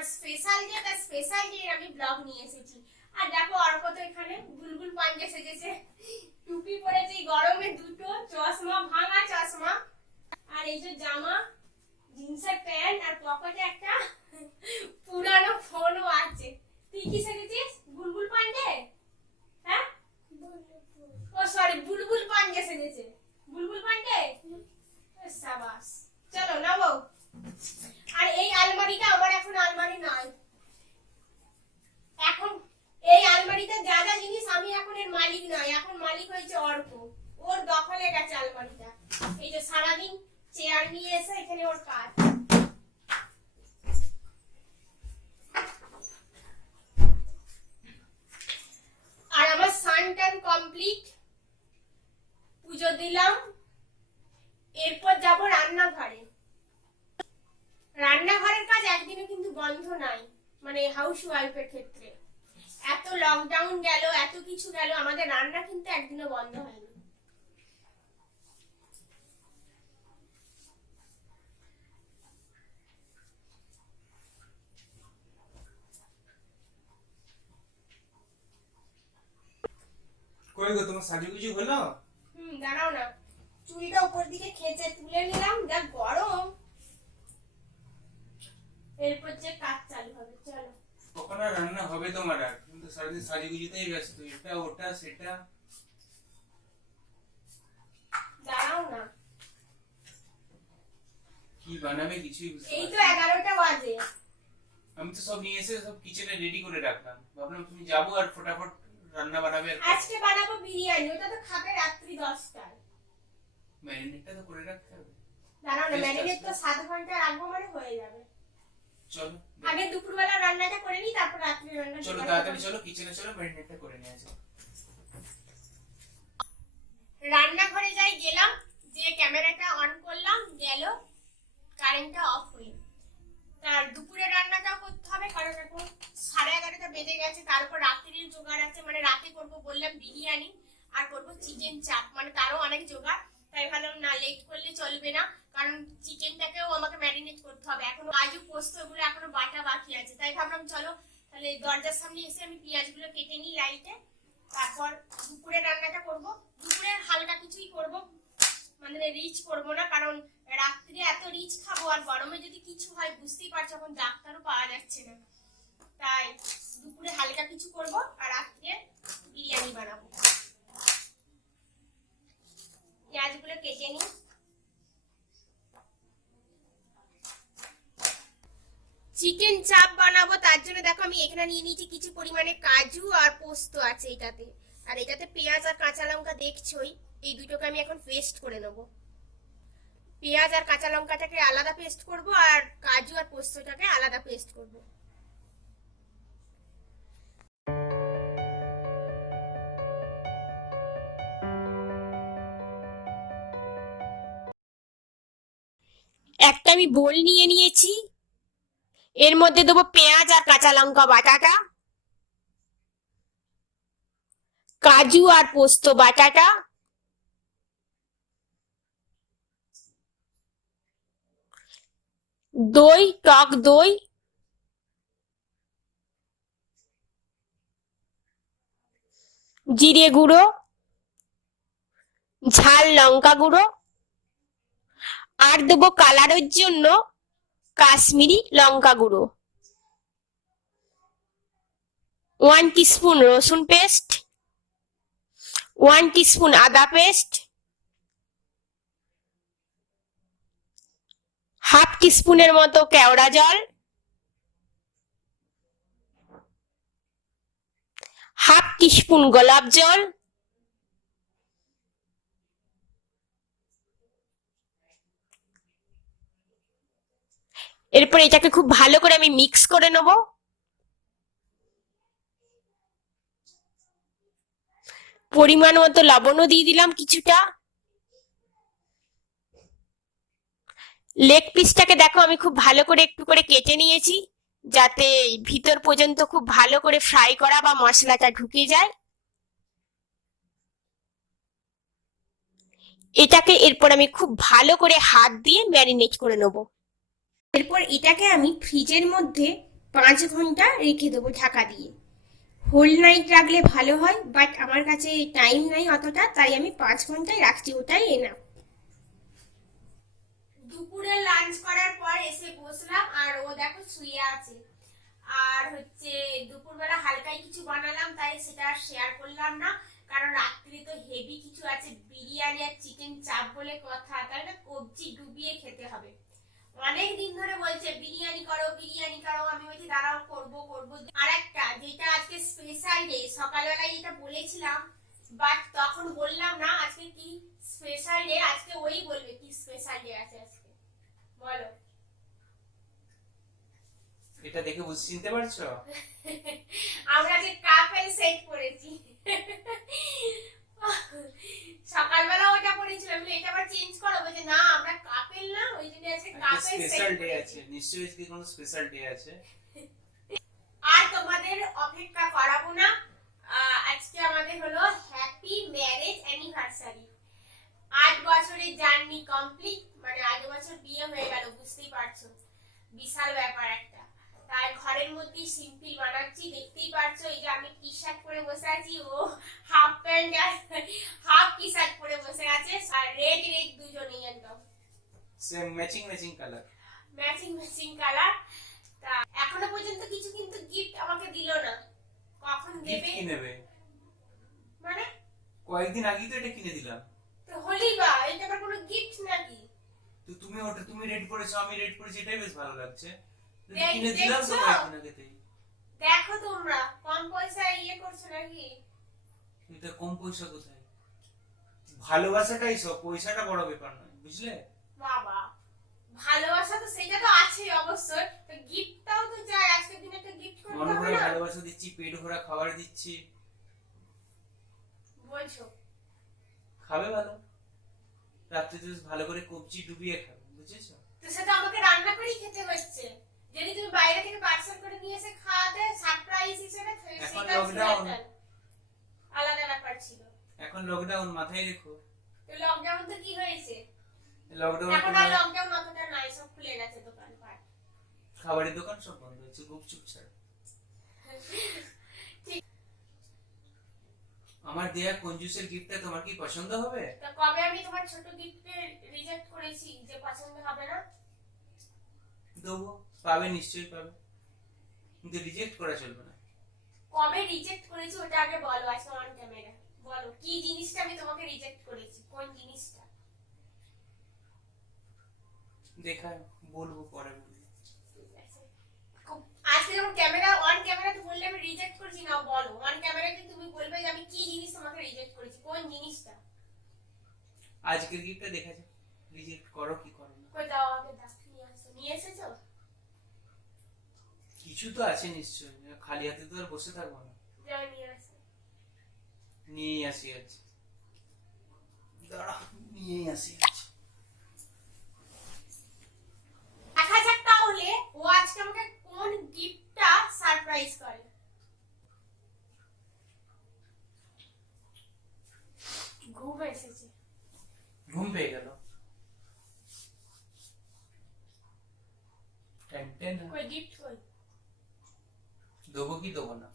আমার special day, তার special day আমি ব্লগ নিয়ে এসেছি। আর দেখো অর্ক তো এখানে বুলবুল পাঞ্জা সেজেছে, টুপি পরেছে, গরমে দুটো চশমা, ভাঙা চশমা, আর এই যে জামা, জিন্সের প্যান্ট, আর পকেটে একটা পুরানো ফোনও আছে। তুই কি সেজেছিস? বুলবুল পাঞ্জে? হ্যাঁ, ও সরি, বুলবুল পাঞ্জে সেজেছে। বুলবুল পাঞ্জে, সাবাস। চলো নাও। আর এই আলমারিটা আমার এখন আলমারি নয়, এখন এই আলমারিতে যা যা জিনিস আমি এখন এর মালিক নয়, এখন মালিক হয়েছে অর্ক। ওর দখলে গেছে আলমারিটা। এই যে সারাদিন চেয়ার নিয়ে এসে এখানে ওর কাজ। আর আমার সানটান কমপ্লিট, পুজো দিলাম, এরপর যাব রান্নাঘরে। রান্নাঘরের কাজ একদিনও কিন্তু বন্ধ নাই, মানে হাউস ওয়াইফের ক্ষেত্রে। এত লকডাউন গেল, এত কিছু গেল, আমাদের রান্না কিন্তু একদিনও বন্ধ হয়নি। কই গো, তোমার সাজুগুজু হলো? দাঁড়াও না, চুলটা উপর দিকে খেঁচে তুলে নিলাম, যা গরম। এরপর যে কাজ চালু হবে, চলো। কখন আর রান্না হবে তোমার? আর তুমি তো সারাদিন সাজুগুজুতেই ব্যস্ত, এটা ওটা সেটা। দাঁড়াও না, কি বানাবে কিছুই বুঝতে এই তো পারছি না। 11টা বাজে। আমি তো সব নিয়ে এসে সব কিচেনে রেডি করে রাখলাম, ভাবলাম তুমি যাবো আর ফটাফট রান্না বানাবে। আর আজকে বানাবো বিরিয়ানি, ওটা তো খাবে রাত্রি 10টায়। ম্যারিনেটটা তো করে রাখতে হবে। দাঁড়াও না, Just ম্যারিনেট তো আসবে। 7 ঘন্টা রাখবো, মানে হয়ে যাবে। চলো আগে দুপুরবেলা রান্নাটা করে নিই, তারপর রাত্রি রান্না। চলো তাড়াতাড়ি চলো, কিচেনে চলো, ম্যারিনেটটা করে নিয়ে আসো। রান্নাঘরে যাই, গেলাম, যে ক্যামেরাটা অন করলাম, গেল কারেন্টটা অফ হয়ে। তার দুপুরে রান্নাটাও করতে হবে, কারণ এখন 11:30টা বেজে গেছে। তারপর রাত্রির জোগাড় আছে, মানে রাতে করব বললাম বিরিয়ানি, আর করব চিকেন চাপ, মানে তারও অনেক জোগাড়। তাই ভাবলাম না, লেট করলে চলবে না, কারণ চিকেনটাকেও আমাকে ম্যারিনেট করতে হবে, এখনো কাজু পোস্ত এগুলো এখনো বাটা বাকি আছে। তাই ভাবলাম চলো তাহলে দরজার সামনে এসে আমি পেঁয়াজগুলো কেটে নিই লাইটে, তারপর দুপুরে রান্নাটা করব। দুপুরে হালকা কিছুই করব, মানে রিচ করব না, কারণ রাত্রে এত রিচ খাবো আর গরমে যদি কিছু হয় বুঝতেই পারছো, এখন ডাক্তারও পাওয়া যাচ্ছে না। তাই দুপুরে হালকা কিছু করব, আর রাত্রে বিরিয়ানি বানাবো। পেঁয়াজগুলো কেটে নিই। চিকেন চাপ বানাবো, তার জন্য দেখো আমি এখানে নিয়ে নিয়েছি কিছু পরিমাণে কাজু আর পোস্ত আছে এটাতে, আর এটাতে পেঁয়াজ আর কাঁচা লঙ্কা দেখছোই। এই দুটোকে আমি এখন পেস্ট করে নেব। পেঁয়াজ আর কাঁচা লঙ্কাটাকে আলাদা পেস্ট করব, আর কাজু আর পোস্তটাকে আলাদা পেস্ট করব। একটা আমি বোল নিয়ে নিয়েছি, এর মধ্যে দেবো পেঁয়াজ আর কাঁচা লঙ্কা বাটাটা, কাজু আর পোস্ত বাটাটা, দই, টক দই, জিরে গুঁড়ো, ঝাল লঙ্কা গুঁড়ো, আর দেবো কালারের জন্য কাশ্মীরি লঙ্কা গুঁড়ো, 1 টিস্পুন রসুন পেস্ট, 1 টিস্পুন আদা পেস্ট, হাফ টিস্পুনের মতো কেওড়া জল, হাফ টিস্পুন গোলাপ জল, এরপর এটাকে খুব ভালো করে আমি মিক্স করে নেব। পরিমাণ মতো লবণও দিয়ে দিলাম কিছুটা। লেগ পিসটাকে দেখো আমি খুব ভালো করে একটু করে কেটে নিয়েছি, যাতে ভিতর পর্যন্ত খুব ভালো করে ফ্রাই করা বা মশলাটা ঢুকে যায়। এটাকে এরপর আমি খুব ভালো করে হাত দিয়ে ম্যারিনেট করে নেব। এরপর এটাকে আমি ফ্রিজের মধ্যে 5 ঘন্টা রেখে দেবো ঢাকা দিয়ে। হোল নাইট রাখলে ভালো হয়, বাট আমার কাছে টাইম নাই অতটা, তাই আমি 5 ঘন্টায় রাখছি, ওটাই এনাফ। দুপুরে লাঞ্চ করার পর এসে বসলাম, আর ও দেখো শুয়ে আছে। আর হচ্ছে দুপুরবেলা হালকাই কিছু বানালাম, তাই সেটা শেয়ার করলাম না, কারণ রাত্রে তো হেভি কিছু আছে, বিরিয়ানি আর চিকেন চাপ বলে কথা, তাই না? কবজি ডুবিয়ে খেতে হবে। অনেক দিন ধরে বলছে বিরিয়ানি করো বিরিয়ানি করো, আমি বলছি দাঁড়াও করবো করবো। আর একটা যেটা আজকে স্পেশাল ডে, সকালবেলায় যেটা বলেছিলাম বাট তখন বললাম না আজকে কি স্পেশাল ডে, আজকে ওই বলবে কি স্পেশাল ডে আছে আজকে, বলো। এটা দেখে বুঝতে চিনতে পারছো? আমরা যে কাপেল সেট করেছি, সকালবেলা ওটা পরেছিলাম, এটা আবার চেঞ্জ করো, বলছে না আমরা কাপেল না, ওই জন্য আজকে কাপেল স্পেশাল সেট ডে করেছি। আছে, নিশ্চয়ই আজকে কোনো স্পেশাল ডে আছে। আর তোমাদের অপেক্ষা করাবো না, আজকে আমাদের হলো হ্যাপি ম্যারেজ অ্যানিভার্সারি। 8 বছরের জার্নি কমপ্লিট, মানে 8 বছর বিয়ে হয়ে গেল, বুঝতেই পারছো বিশাল ব্যাপার একটা। তাই ঘরের মধ্যে সিম্পল বানাচ্ছি, দেখতেই পারছো। এই যে আমি টি শার্ট পরে বসে আছি, ও হাফ প্যান্ট আর হাফ টি শার্ট পরে বসে আছে, আর রেড রেড দুজনেই একদম same matching matching colour. Matching colour. তা এখনো পর্যন্ত কিছু কিন্তু গিফট আমাকে দিলো না, কখন গিফট দেবে? কি নেবে? মানে কয়েকদিন আগেই তো এটা কিনে দিলাম। তো হলি বা, এটা আবার কোনো গিফট নাকি? তো তুমি রেড করেছো, আমি রেড করেছি, এটাই বেশ ভালো লাগছে। দেখ- কিনে দিলাম তো দেখছো? কয়েকদিন আগেতেই। দেখো তোমরা কম পয়সায় ইয়ে করছো নাকি? এটা কম পয়সা কোথায়? ভালোবাসাটাই সব, পয়সাটা বড় ব্যাপার নয়, বুঝলে? বাবা, ভালোবাসা তো সেটা তো আছে অবশ্যই, তো গিফটটাও তো চাই, আজকের দিনে একটা গিফট করতে মন হবে ভরা না? ভালোবাসা দিচ্ছি, পেট ভরা খাবার দিচ্ছি, বলছো খাবে ভালো। রাত্রে তো বেশ ভালো করে কবজি ডুবিয়ে খাবে, বুঝেছো? তো সেটা আমাকে রান্না করেই খেতে হচ্ছে, যদি তুমি বাইরে থেকে পার্সেল করে নিয়ে এসে খাওয়াতে সারপ্রাইজ হিসেবে, এখন সেটা লকডাউন। আলাদা ব্যাপার ছিল। এখন লকডাউন, মাথায় রেখো। তো লকডাউন তো কি হয়েছে? লকডাউন এখন আর লকডাউন অতটা নাই, সব খুলে গেছে দোকান পাট। খাবারের দোকান সব বন্ধ হয়েছে, গুপচুপ ছাড়া। আমার দেয়া কঞ্জুসের গিফটটা তোমার কি পছন্দ হবে? তো কবে আমি তোমার ছোট গিফটকে রিজেক্ট করেছি যে পছন্দ হবে না? দেবো, পাবে, নিশ্চয়ই পাবে, কিন্তু রিজেক্ট করা চলবে না। কবে রিজেক্ট করেছি ওটা আগে বলো, আজকে অন ক্যামেরা বলো কি জিনিসটা আমি তোমাকে রিজেক্ট করেছি, কোন জিনিসটা? দেখা বলবো, পরে বলবো। ঠিক আছে। আজকে যখন ক্যামেরা অন ক্যামেরাতে বললে আমি রিজেক্ট করেছি, না বলো অন ক্যামেরাতে তুমি বলবে যে আমি কি জিনিস তোমাকে রিজেক্ট করেছি, কোন জিনিসটা? আজকের গিফটটা দেখা যাক, রিজেক্ট করো কি করো না। কই দাও আমাকে, দাও নিয়ে আসো, নিয়ে এসেছো? কিছু তো আছে নিশ্চয়ই, খালি হাতে তো আর বসে থাকবো না। যাও নিয়ে আসো। নিয়েই আসি আজ, দাঁড়া, নিয়েই আসি আজ। দেখা যাক তাহলে ও আজকে আমাকে কোন গিফটটা সারপ্রাইজ করে। ঘুম এসেছে, ঘুম পেয়ে গেল। টেন কই গিফট কই? দেবো কি দেবো না,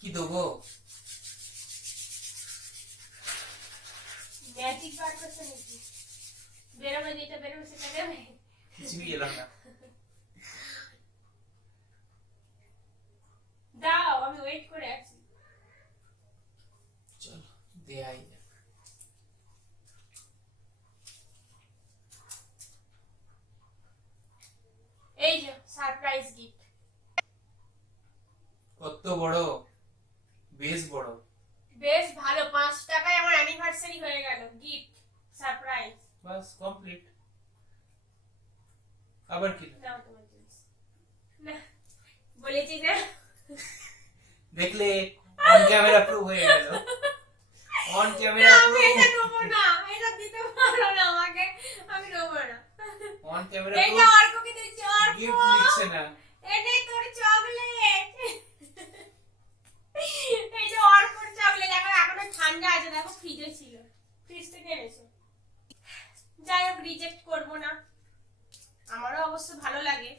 কি দেবো? ম্যাজিক বার করছে নাকি? বেরোবে, যেটা বেরোবে সেটা দেবে? কিছুই এলাম না। দাও, আমি ওয়েট করে আছি। চলো দেয়াই যাক। এই যে সারপ্রাইজ গিফট। কত বড়, বেশ বড়। বেশ ভালো, 5 টাকায় আমার অ্যানিভার্সারি হয়ে গেল, গিফট সারপ্রাইজ। বাস কমপ্লিট। আবার কি? দাও তোমার জিনিস। না, বলেছি না। দেখলে অন ক্যামেরা প্রুভ হয়ে গেল। অন ক্যামেরা আমি এটা নেবো না, এটা দিতে পারো না আমাকে, আমি নেবো না। অন ক্যামেরা এটা অর্ককে দিচ্ছি, অর্ক গিফট লিখছে না। এটাই তোর চকলেট। এই যে অর্কর চকলেট, এখন এখনো ঠান্ডা আছে, দেখো ফ্রিজে ছিল, ফ্রিজ থেকে এনেছো। যাই হোক, রিজেক্ট করবো না, আমারও অবশ্য অবশ্য ভালো লাগে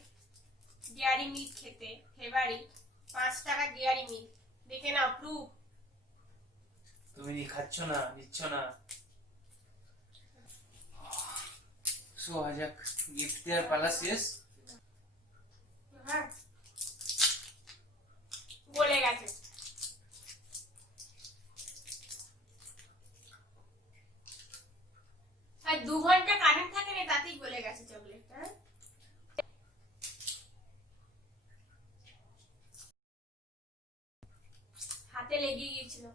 ডেয়ারি মিল্ক খেতে, ফেভারিট। 5 টাকা ডেয়ারি মিল্ক, দেখে নাও প্রুফ। তুমি খাচ্ছ না, নিচ্ছ না। সো আজাক গিফট দেওয়ার পালা শেষ। হ্যাঁ, গলে গেছে। আর 2 ঘন্টা কারেন্ট থাকে না, তাতেই গলে গেছে চকলেটটা। হাতে লেগে গিয়েছিল।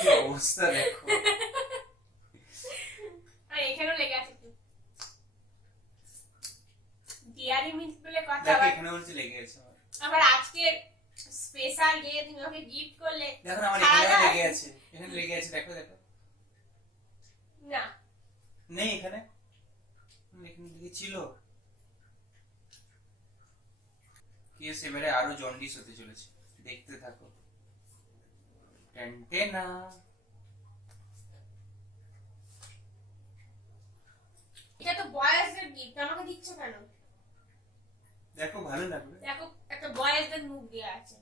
কি অবস্থা দেখো। আর এখানেও লেগে আছে একটু। ডেয়ারি মিল্ক বলে কথা। দেখো এখানে বলছে লেগে গেছে আমার। আবার আজকে স্পেশাল ডে, তুমি ওকে গিফট করলে। দেখো না, আমার এখানে লেগে আছে, এখানে লেগে আছে, দেখো দেখো। না, নেই এখানে, এখানে লেগেছিল। কেস এবারে আরো জন্ডিস হতে চলেছে, দেখতে থাকো। টেনটেনা। এটা তো বয়েজদের গিফট, আমাকে দিচ্ছ কেন? দেখো ভালো লাগবে। দেখো একটা বয়েজদের মুখ দেয়া আছে।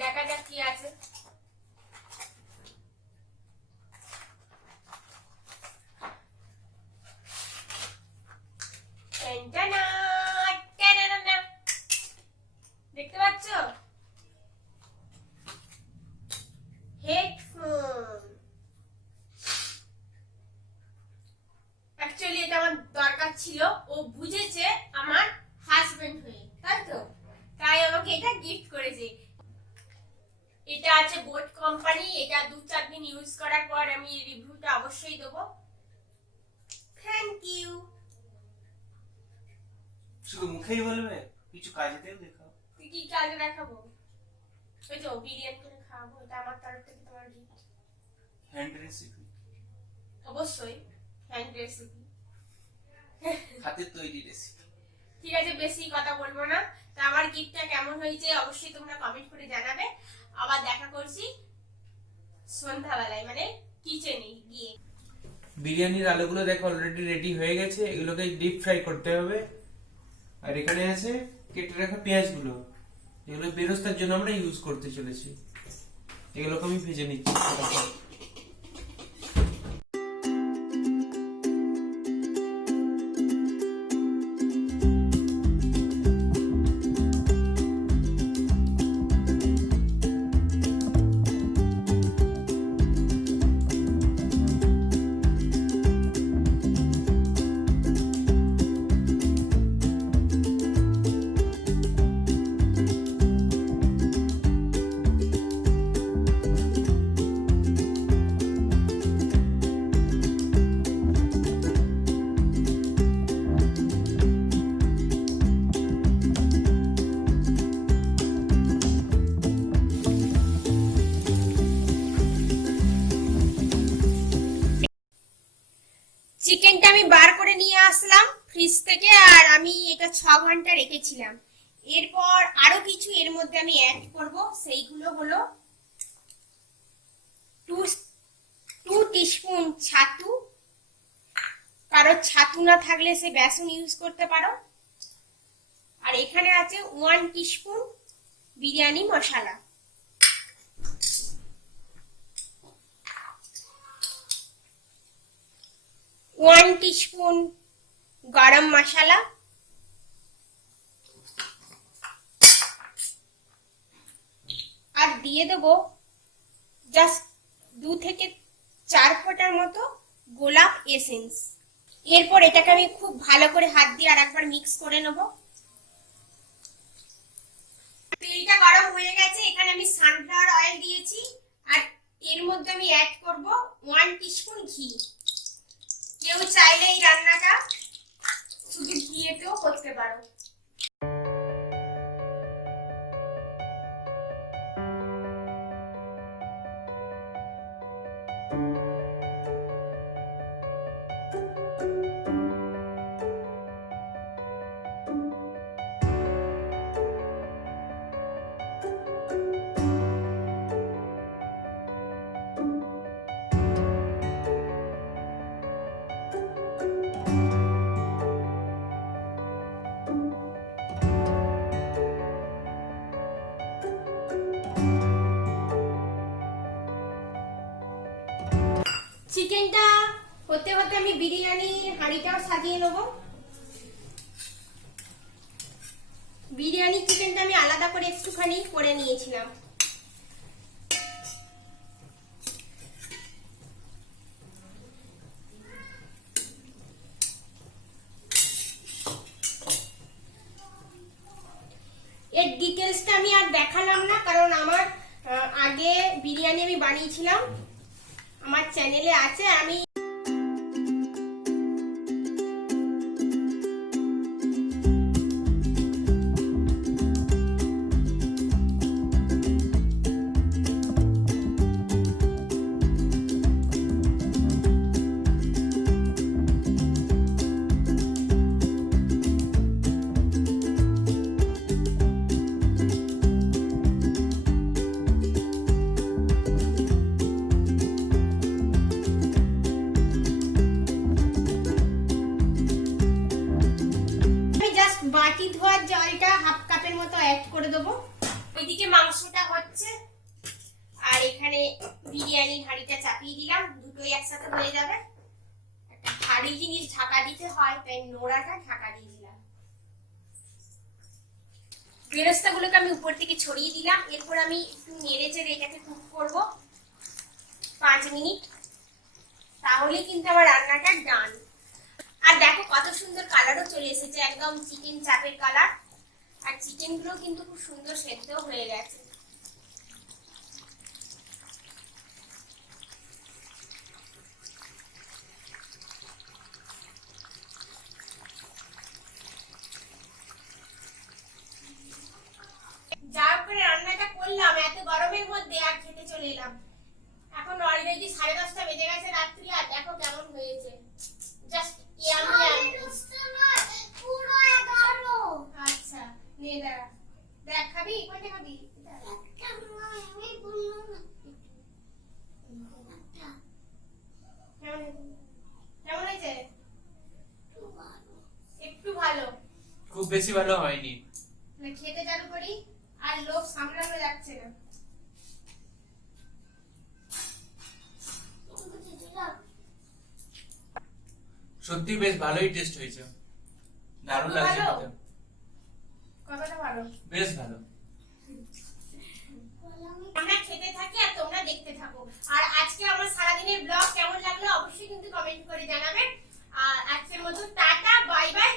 দেখা যাক কি আছে। টেনটেনা, টেনানা। দেখতে পাচ্ছ? হেডফোন। অ্যাকচুয়ালি এটা আমার দরকার ছিল, ও বুঝেছে আমার হাজবেন্ড হয়ে, তাই তো? তাই আমাকে এটা গিফট করেছে। এটা আছে বোট কোম্পানি। এটা 2-4 দিন ইউজ করার পর আমি রিভিউটা অবশ্যই দেবো। Thank you. শুধু মুখেই বলবে, কিছু কাজেতেও দেখাও। তুই কি কাজে দেখাবো? ওই তো বিরিয়ানি করে খাওয়াবো, এটা আমার তরফ থেকে তোমার গিফট। Hand recipe. অবশ্যই হ্যান্ড রেসিপি, হাতের তৈরি রেসিপি। ঠিক আছে, বেশি কথা বলবো না। তা আমার গিফটটা কেমন হয়েছে অবশ্যই তোমরা কমেন্ট করে জানাবে। আবার দেখা করছি সন্ধ্যাবেলায়, মানে কিচেনে গিয়ে। বিরিয়ানির আলুগুলো দেখো অলরেডি রেডি হয়ে গেছে, এগুলোকে ডিপ ফ্রাই করতে হবে। আর এখানে আছে কেটে রাখা পেঁয়াজগুলো, এগুলো বেরোস্তার জন্য আমরা ইউজ করতে চলেছি। এগুলোকে আমি ভেজে নিচ্ছি। চিকেনটা আমি বার করে নিয়ে আসলাম ফ্রিজ থেকে, আর আমি এটা 6 ঘন্টা রেখেছিলাম। এরপর আরো কিছু এর মধ্যে আমি অ্যাড করব, সেইগুলো হলো 2 টিস্পুন ছাতু। কারো ছাতু না থাকলে সে বেসন ইউজ করতে পারো। আর এখানে আছে 1 টিস্পুন বিরিয়ানি মশলা। ওয়ান টিস্পুন গরম মশলা, আর দিয়ে দেবো জাস্ট 2 থেকে 4 ফোঁটার মতো গোলাপ এসেন্স। এরপর এটাকে আমি খুব ভালো করে হাত দিয়ে আর একবার মিক্স করে নেব। তেলটা গরম হয়ে গেছে, এখানে আমি সানফ্লাওয়ার অয়েল দিয়েছি, আর এর মধ্যে আমি অ্যাড করব 1 টিস্পুন ঘি। কেউ চাইলে এই রান্নাটা শুধু ঘিয়েতেও করতে পারো। চিকেনটা হতে হতে আমি বিরিয়ানি হাঁড়িটাও সাজিয়ে নেবো। বিরিয়ানি চিকেনটা আমি আলাদা করে একটুখানি করে নিয়েছিলাম। এর ডিটেলসটা আমি আর দেখালাম না, কারণ আমার আগে বিরিয়ানি আমি বানিয়েছিলাম, আমার চ্যানেলে আছে। আমি জাস্ট বাটি ধোয়ার জলটা হাফ কাপের মতো অ্যাড করে দেবো। ওইদিকে মাংসটা হচ্ছে, আর এখানে বিরিয়ানি হাঁড়িটা চাপিয়ে দিলাম, দুটোই একসাথে হয়ে যাবে। একটা ভারী জিনিস ঢাকা দিতে হয়, তাই নোড়াটা ঢাকা দিয়ে দিলাম। বেরেস্তাগুলোকে আমি উপর থেকে ছড়িয়ে দিলাম। এরপর আমি একটু নেড়ে চেড়ে এটাকে কুক করবো 5 মিনিট, তাহলে কিন্তু আমার রান্নাটা ডান। আর দেখো কত সুন্দর কালারও চলে এসেছে, একদম চিকেন চাপের কালার। আর চিকেন গুলো কিন্তু খুব সুন্দর সেদ্ধ হয়ে গেছে। যা করে রান্নাটা করলাম এত গরমের মধ্যে, আর খেতে চলে এলাম। এখন অলরেডি 10:30 বেজে গেছে রাত্রি, আর দেখো কেমন হয়েছে। জাস্ট আচ্ছা নে দাঁড়া, দেখ খাবি, কোনটা খাবি? কেমন হয়েছে? একটু ভালো, খুব বেশি ভালো হয়নি। খেতে চালু করি, আর লোক সামলানো যাচ্ছে না। সত্যি বেশ ভালোই টেস্ট হয়েছে, দারুণ লাগছে খেতে। কতটা ভালো? বেশ ভালো। আমরা খেতে থাকি আর তোমরা দেখতে থাকো। আর আজকে আমার সারাদিনের ব্লগ কেমন লাগলো অবশ্যই কিন্তু কমেন্ট করে জানাবেন। আর আজকের মতো টাটা, বাই বাই।